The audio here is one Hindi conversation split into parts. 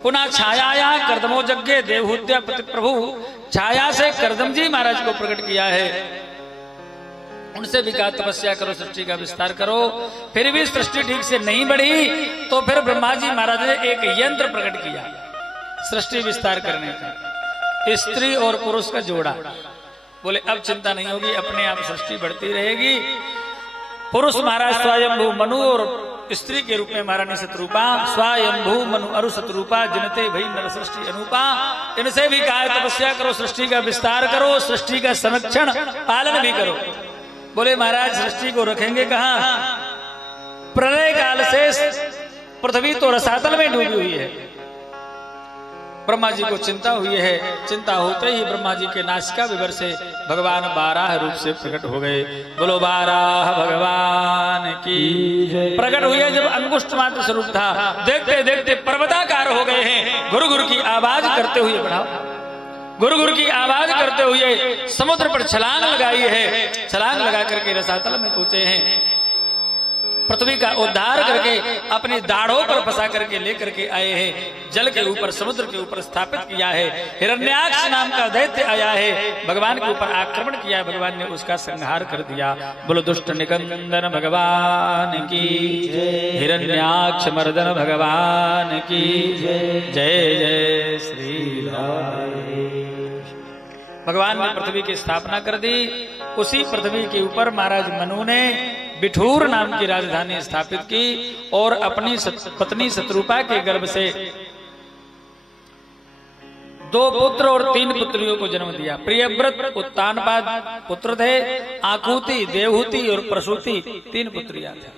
पुनः छाया कर्दमो यज्ञ देवहूत्या पति प्रभु, छाया से कर्दम जी महाराज को प्रकट किया है। उनसे भी कहा तपस्या करो, सृष्टि का विस्तार करो। फिर भी सृष्टि ठीक से नहीं बढ़ी तो फिर ब्रह्मा जी महाराज ने एक यंत्र प्रकट किया सृष्टि विस्तार करने का, स्त्री और पुरुष का जोड़ा। बोले अब चिंता नहीं होगी, अपने आप सृष्टि बढ़ती रहेगी। पुरुष महाराज स्वयंभू मनु और स्त्री के रूप में महारानी शत्रुपा, स्वयंभू मनु अरु शत्रुपा जिनते भई नर सृष्टि अनुपा। इनसे भी कहा तपस्या करो, सृष्टि का विस्तार करो, सृष्टि का संरक्षण पालन भी करो। बोले महाराज सृष्टि को रखेंगे कहाँ? प्रलय काल से पृथ्वी तो रसातल में डूबी हुई है। ब्रह्मा जी को चिंता हुई है। चिंता होते ही ब्रह्मा जी के नासिका विवर से भगवान बाराह रूप से प्रकट हो गए। बोलो बाराह भगवान की प्रकट हुई है। जब अंगुष्ठ मात्र स्वरूप था, देखते देखते पर्वताकार हो गए हैं। गुरु गुरु की आवाज करते हुए बढ़ाओ, गुरु गुरु की आवाज करते हुए समुद्र पर छलांग लगाई है। छलांग लगा करके रसातल में पहुंचे हैं। पृथ्वी का उद्धार करके अपनी दाढ़ों पर फंसा करके लेकर के आए हैं। जल के ऊपर, समुद्र के ऊपर स्थापित किया है। हिरण्याक्ष नाम का दैत्य आया है, भगवान के ऊपर आक्रमण किया है। भगवान ने उसका संहार कर दिया। बोलो दुष्ट निकंदन भगवान की जय, हिरण्याक्ष मर्दन भगवान की जय। जय जय श्री राम। भगवान ने पृथ्वी की स्थापना कर दी। उसी पृथ्वी के ऊपर महाराज मनु ने बिठूर नाम की राजधानी स्थापित की और अपनी पत्नी शत्रुपा के गर्भ से 2 पुत्र और 3 पुत्रियों को जन्म दिया। प्रियव्रत उत्तानपाद पुत्र थे, आकुति, देवहूति और प्रसूति 3 पुत्रियां थे।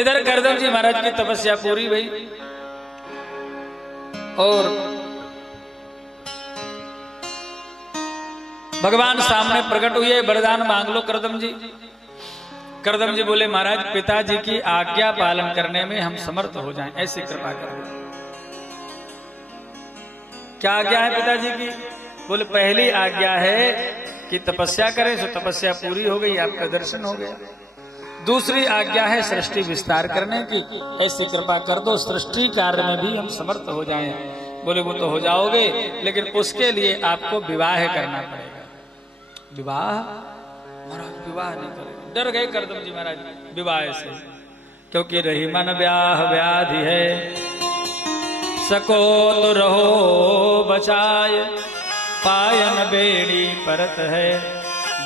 इधर कर्दम जी महाराज की तपस्या पूरी हुई और भगवान सामने प्रकट हुए। वरदान मांग लो कर्दम जी। कर्दम जी बोले महाराज पिताजी की आज्ञा पालन करने में हम समर्थ हो जाएं, ऐसी कृपा करो। क्या आज्ञा है पिताजी की? बोले पहली आज्ञा है कि तपस्या करें, तो तपस्या पूरी हो गई, आपका दर्शन हो गया। दूसरी आज्ञा है सृष्टि विस्तार करने की, ऐसी कृपा कर दो सृष्टि कार्य में भी हम समर्थ हो जाएं। बोले वो तो हो जाओगे, लेकिन उसके लिए आपको विवाह करना पड़ेगा। विवाह? महाराज विवाह नहीं करेंगे। डर गए कर्दम जी महाराज विवाह से, क्योंकि रही मन ब्याह व्याधि है, सको तो रहो बचाए, पायन बेड़ी परत है,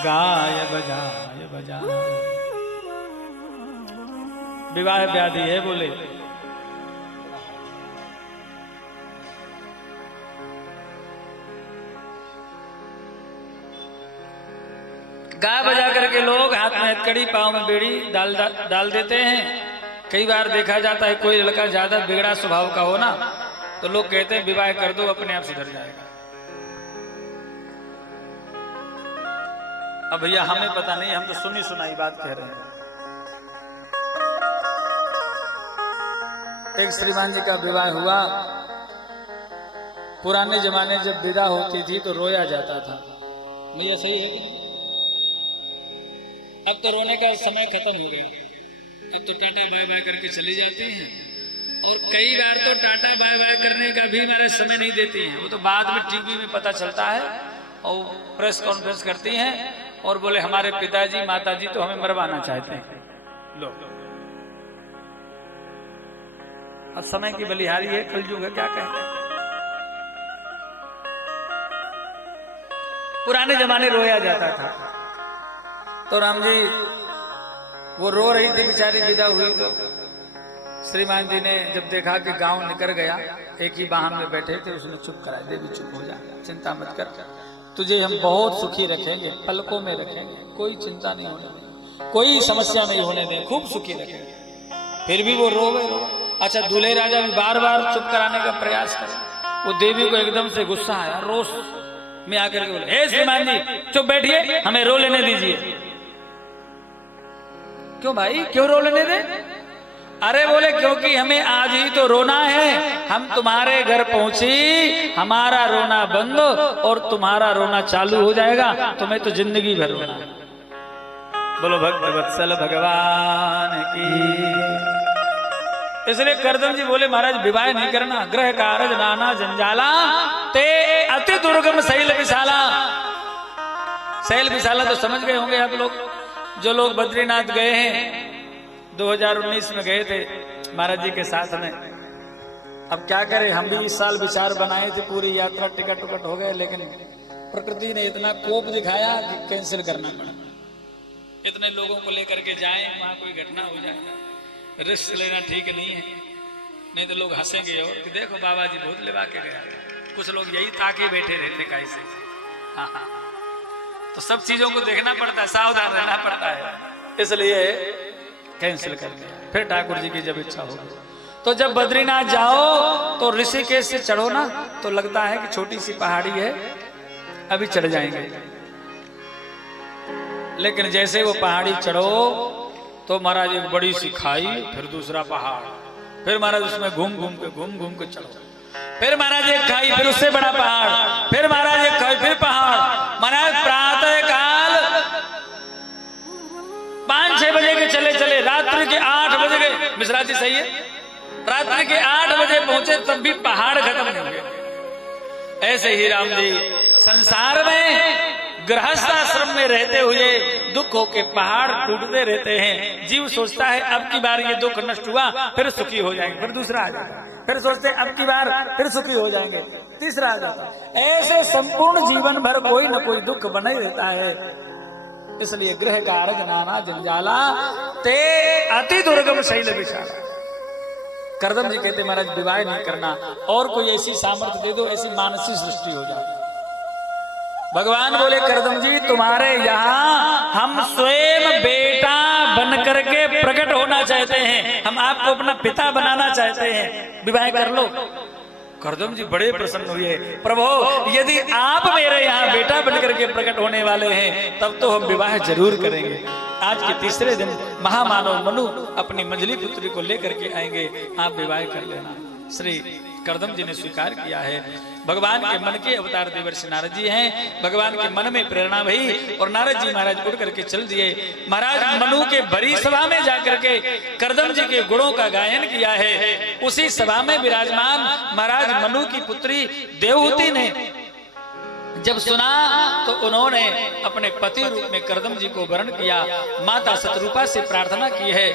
गाय बजाय बजाय। विवाह व्याधि है। बोले गा बजा करके लोग हाथ में हथकड़ी, पांव में बेड़ी डाल देते हैं। कई बार देखा जाता है कोई लड़का ज्यादा बिगड़ा स्वभाव का हो ना, तो लोग कहते हैं विवाह कर दो, अपने आप सुधर जाएगा। अब भैया हमें पता नहीं, हम तो सुनी सुनाई बात कह रहे हैं। एक श्रीमान जी का विवाह हुआ। पुराने जमाने जब विदा होती थी तो रोया जाता था। भैया सही है? अब तो रोने का समय खत्म हो गया। अब तो टाटा बाय बाय करके चली जाती हैं, और कई बार तो टाटा बाय बाय करने का भी हमारे समय नहीं देती हैं। वो तो बाद में टीवी में पता चलता है और प्रेस कॉन्फ्रेंस करती हैं और बोले हमारे पिताजी माताजी तो हमें मरवाना चाहते हैं। लो अब समय की बलिहारी है, कलयुग है, क्या कहें। पुराने जमाने रोया जाता था। तो राम जी वो रो रही थी बेचारी, विदा हुई तो श्रीमान जी ने जब देखा कि गांव निकल गया, एक ही वाहन में बैठे थे, उसने चुप कराया। देवी चुप हो जा, चिंता मत कर, तुझे हम बहुत सुखी रखेंगे, पलकों में रखेंगे, कोई चिंता नहीं होने देंगे, कोई समस्या नहीं होने देंगे, खूब सुखी रखेंगे। फिर भी वो रोवे। अच्छा दूल्हे राजा भी बार बार चुप कराने का प्रयास करे। वो देवी को एकदम से गुस्सा आया, रोष में आकर के बोले हे श्रीमान जी चुप बैठिए, हमें रो लेने दीजिए। क्यों भाई, क्यों रो लेने दे? अरे बोले क्योंकि हमें आज ही तो रोना है। हम तुम्हारे घर पहुंची, हमारा रोना बंद और तुम्हारा रोना चालू हो जाएगा, तुम्हें तो जिंदगी भर रोना है। बोलो भक्त वत्सल भगवान की। इसलिए करदम जी बोले महाराज विवाह नहीं करना, ग्रह कारज नाना जंजाला ते अति दुर्गम शैल विशाला। शैल विशाला तो समझ गए होंगे आप लोग, जो लोग बद्रीनाथ गए हैं 2019 में गए थे महाराज जी के साथ में। अब क्या करें, हम भी इस साल विचार बनाए थे, पूरी यात्रा टिकट टुकट हो गए, लेकिन प्रकृति ने इतना कोप दिखाया कि कैंसिल करना पड़ा। इतने लोगों को लेकर के जाएं, वहां कोई घटना हो जाए, रिस्क लेना ठीक नहीं है। नहीं तो लोग हंसेंगे और कि देखो बाबा जी बहुत लिवा के गया। कुछ लोग यही ताके बैठे रहते कैसे। हाँ, तो सब चीजों को देखना पड़ता है, सावधान रहना पड़ता है, इसलिए कैंसिल कर दिया। फिर ठाकुर जी की जब इच्छा होगी तो जब बद्रीनाथ जाओ तो ऋषिकेश से चढ़ो ना, तो लगता है कि छोटी सी पहाड़ी है, अभी चढ़ जाएंगे। लेकिन जैसे वो पहाड़ी चढ़ो तो महाराज एक बड़ी सी खाई, फिर दूसरा पहाड़, फिर महाराज उसमें घूम घूम के चढ़ो। फिर महाराज एक खाई, फिर उससे बड़ा पहाड़, फिर महाराज एक खाई, फिर पहाड़। महाराज प्रातः काल 5-6 बजे के चले रात्रि के 8 बजे गए। मिश्रा जी सही है, रात्रि के 8 बजे पहुंचे तब भी पहाड़ खत्म नहीं हुए। ऐसे ही राम जी संसार में गृहस्थ आश्रम में रहते हुए दुखों के पहाड़ टूटते रहते हैं। जीव सोचता है अब की बार ये दुख नष्ट हुआ, फिर सुखी हो जाएंगे, फिर दूसरा आ जाएगा, फिर सोचते हैं अब की बार फिर सुखी हो जाएंगे, तीसरा आ जाता। ऐसे संपूर्ण जीवन भर कोई न कोई दुख बना ही रहता है। इसलिए गृह कारज नाना जंजाला ते अति दुर्गम शैल विशाला। करदम जी कहते महाराज विवाह नहीं करना, और कोई ऐसी सामर्थ्य दे दो, ऐसी मानसिक सृष्टि हो जाए। भगवान बोले करदम जी तुम्हारे यहाँ हम स्वयं बेटा बन करके प्रकट होना चाहते हैं, हम आपको अपना पिता बनाना चाहते हैं, विवाह कर लो। करदम जी बड़े प्रसन्न हुए, प्रभु यदि आप मेरे यहाँ बेटा बन करके प्रकट होने वाले हैं तब तो हम विवाह जरूर करेंगे। आज के तीसरे दिन महामानव मनु अपनी मंझली पुत्री को लेकर के आएंगे, आप विवाह कर लेना। श्री करदम जी ने स्वीकार किया है। भगवान के मन के अवतार देवर्षि नारद जी हैं। भगवान के मन में प्रेरणा भई और नारद जी महाराज उड़ करके चल दिए। महाराज मनु के भरी सभा में जाकर के करदम जी के गुणों का गायन किया है। उसी सभा में विराजमान महाराज मनु की पुत्री देवहूति ने जब सुना तो उन्होंने अपने पति रूप में करदम जी को वरण किया। माता शत्रुपा से प्रार्थना की है।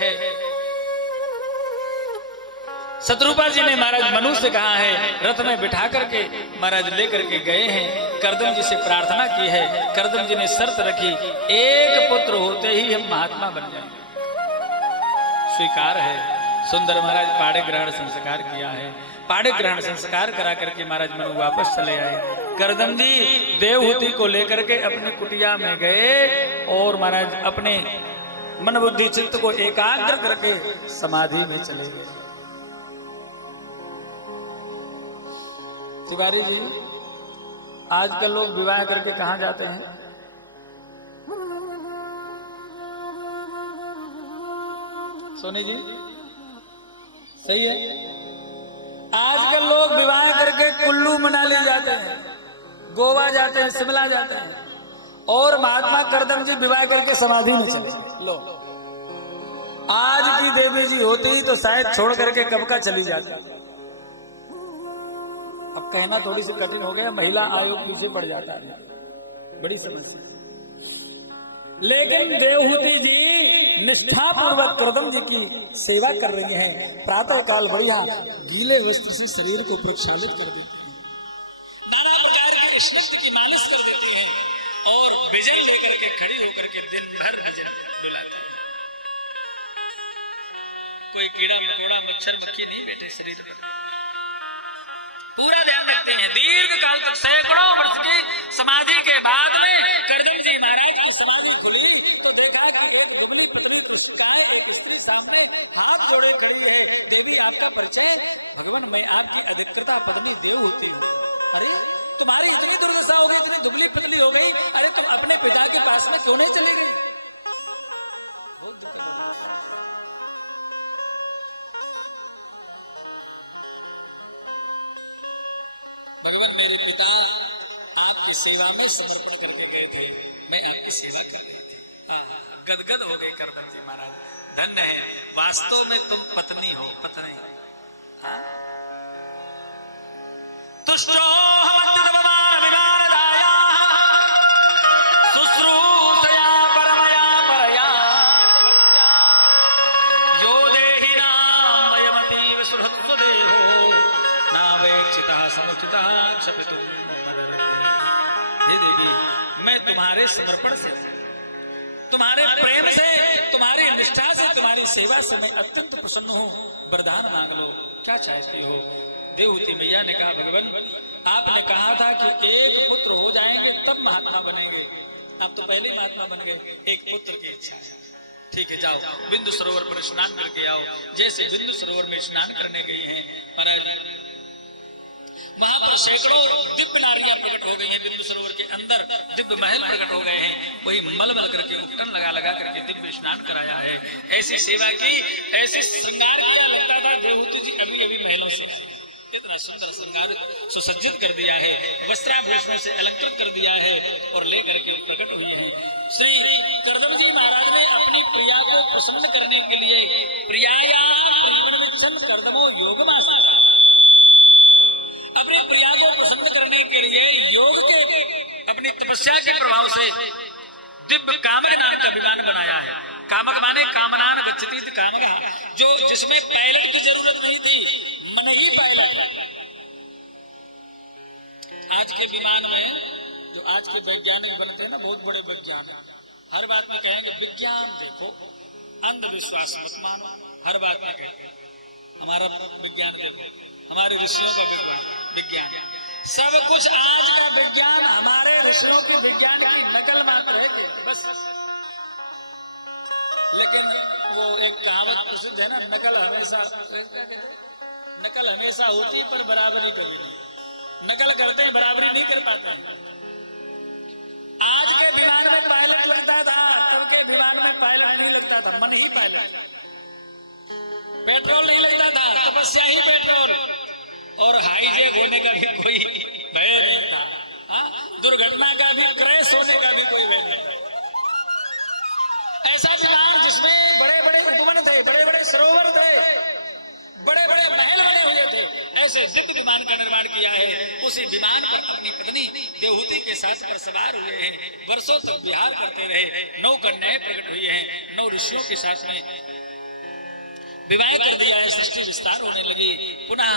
शत्रुपा जी ने महाराज मनु से कहा है, रथ में बिठा करके महाराज लेकर के गए हैं, करदम जी से प्रार्थना की है। करदम जी ने शर्त रखी, एक पुत्र होते ही हम महात्मा बन जाएंगे। स्वीकार है। सुंदर महाराज पाड़े ग्रहण संस्कार किया है। पाड़े ग्रहण संस्कार करा करके महाराज मनु वापस चले आए। करदम जी देवहूति को लेकर के अपनी कुटिया में गए और महाराज अपने मन बुद्धि चित्त को एकाग्र करके समाधि में चले गए। तिवारी जी आजकल लोग विवाह करके कहां जाते हैं? सोनी जी सही है। आजकल लोग विवाह करके कुल्लू मनाली जाते हैं, गोवा जाते हैं, शिमला जाते हैं, और महात्मा करदम जी विवाह करके समाधि में चले। लो आज की देवी जी होती तो शायद छोड़ करके कब का चली जाती। अब कहना थोड़ी सी कठिन हो गया, महिला आयोग पीछे पड़ जाता है, बड़ी समस्या। लेकिन देवहूति जी निष्ठा पूर्वक करदम जी की सेवा कर रही हैं। प्रातः काल बढ़िया गीले वस्त्र से शरीर को प्रक्षालित कर देती हैं, नाना प्रकार के स्निग्ध की मालिश कर देती हैं और भजन लेकर के खड़ी होकर के दिन भर भजन डुलाती हैं। कोई कीड़ा मकोड़ा मच्छर मक्खी नहीं बैठे शरीर में, पूरा ध्यान रखते हैं। दीर्घ काल तक सैकड़ों वर्ष की समाधि के बाद में करदम जी महाराज की समाधि खुली तो देखा कि एक दुबली पतली पुष्पिकाएं एक स्त्री सामने हाथ जोड़े खड़ी है। देवी आपका परिचय? भगवान मैं आपकी अधिकृता पत्नी देवहूति हूं। अरे तुम्हारी इतनी दुर्दशा हो गई, इतनी दुबली पतली हो गई, अरे तुम अपने पिता के पास में क्यों नहीं चले गए? भगवान मेरे पिता आपकी सेवा में समर्पण करके गए थे, मैं आपकी सेवा कर रही थी। गदगद हो गए करदम जी महाराज। धन्य है, वास्तव में तुम पत्नी हो, पत्नी। तुष्टो शुश्रूषया परमया परया च भक्त्या यो देहि नामयमतीव सुहृत्सुदेहो नावेक्षितः समुचितः क्षपितुं मदर्थे। हे देवी, मैं तुम्हारे समर्पण से, तुम्हारे प्रेम से, तुम्हारी निष्ठा से, तुम्हारी सेवा से मैं अत्यंत प्रसन्न हूँ। वरदान मांग लो, क्या चाहती हो? देवहूति मैया ने कहा, भगवान आपने कहा था कि एक पुत्र हो जाएंगे तब महात्मा बनेंगे, आप तो पहले महात्मा बन गए, एक पुत्र की इच्छा है। ठीक है, जाओ बिंदु सरोवर पर स्नान करके आओ। जैसे बिंदु सरोवर में स्नान करने गई हैं महाराज, वहां पर सैकड़ों दिव्य नारियां प्रकट हो गई हैं। बिंदु सरोवर के अंदर दिव्य महल प्रकट हो गए हैं। वही मल करके उपटन लगा करके दिव्य स्नान कराया है। ऐसी सेवा की, ऐसी श्रृंगार किया, लगता था देवहूति जी अभी अभी महलों से इतना सुंदर श्रृंगार सुसज्जित कर दिया है, वस्त्राभूषण से अलंकृत कर दिया है और लेकर के प्रकट हुई है। श्री करदम जी महाराज ने अपनी प्रिया को प्रसन्न करने के लिए प्रियाया प्रेमनिमित्तं करदमो योगमासा, अपनी प्रिया को प्रसन्न करने के लिए योग के, अपनी तपस्या के प्रभाव से दिव्य कामक नाम का विमान बनाया है। कामक माने कामनान गच्छति कामक, जो जिसमें पायलट की जरूरत नहीं थी, मन ही पायलट है। आज के विमान में जो आज के वैज्ञानिक बनते हैं ना, बहुत बड़े वैज्ञानिक, हर बात में कहेंगे विज्ञान देखो, अंधविश्वास मत मानो। हर बात में कहेंगे हमारा विज्ञान देखो, हमारे ऋषियों का विज्ञान, सब कुछ आज का विज्ञान हमारे ऋषियों के विज्ञान की नकल मात्र है बस। लेकिन वो एक कहावत प्रसिद्ध है ना, नकल हमेशा होती है पर बराबरी कभी नहीं। नकल करते हैं, बराबरी नहीं कर पाते हैं। आज के विमान में पायलट लगता था, तब के विमान में पायलट नहीं लगता था, मन ही पायलट। पेट्रोल नहीं लगता था, तपस्या ही पेट्रोल, और हाईजेक होने का भी कोई भय नहीं था, दुर्घटना का भी, क्रैश होने का भी कोई भय नहीं था। ऐसा विमान जिसमें बड़े बड़े उपवन थे, बड़े बड़े सरोवर थे, बड़े बड़े महल बने हुए थे, ऐसे दिव्य विमान का निर्माण किया है। उसी विमान पर अपनी पत्नी देवहूति के साथ पर सवार हुए हैं। वर्षों तक विहार करते रहे। 9 कन्याएं प्रकट हुई हैं। 9 ऋषियों के साथ में विवाह कर दिया है। सृष्टि विस्तार होने लगी। पुनः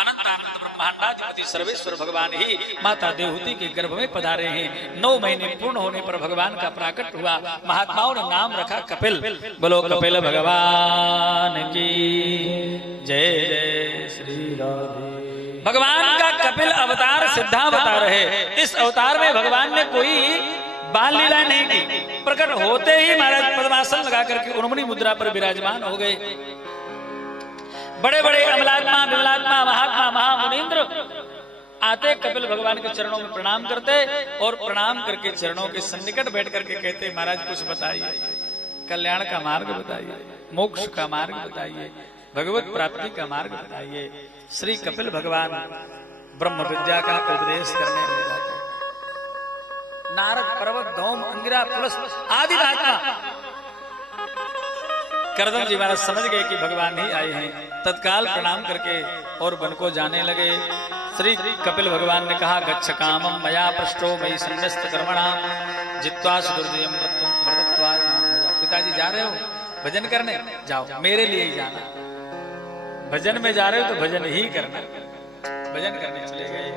अनंत अनंत ब्रह्मांडाधिपति सर्वेश्वर भगवान ही माता देवहूति के गर्भ में पधारे हैं। 9 महीने पूर्ण होने पर भगवान का प्राकट हुआ। महात्माओं ने नाम रखा कपिल। बोलो कपिल भगवान की जय जय श्री राधे। भगवान का कपिल अवतार सिद्धावतार है। इस अवतार में भगवान ने कोई बाल लीला नहीं की। प्रकट होते ही महाराज पद्मासन लगा करके उन्मुनी मुद्रा पर विराजमान हो गए। बड़े बड़े अमलात्मा, विमलात्मा, महात्मा, महामुनीन्द्र आते कपिल भगवान के चरणों में प्रणाम करते और प्रणाम करके चरणों के सन्निकट बैठ करके कहते, महाराज कुछ बताइए, कल्याण का मार्ग बताइए, मोक्ष का मार्ग बताइए, भगवत प्राप्ति का मार्ग बताइए। श्री कपिल भगवान ब्रह्म विद्या का उपदेश करने लगे। नारद, पर्वत, धौम, अंगिरा, तुलस आदि महात्मा करदम जी महाराज समझ गए कि भगवान ही आए हैं। तत्काल प्रणाम करके और वन को जाने लगे। श्री कपिल भगवान ने कहा, गच्छ कामं मया पृष्ठो मयि सन्न्यस्त कर्मणा जित्वा सुदुर्जयं मृतत्वा। पिताजी जा रहे हो भजन करने? जाओ, मेरे लिए ही जाना। भजन में जा रहे हो तो भजन ही करना। भजन करने चले गए।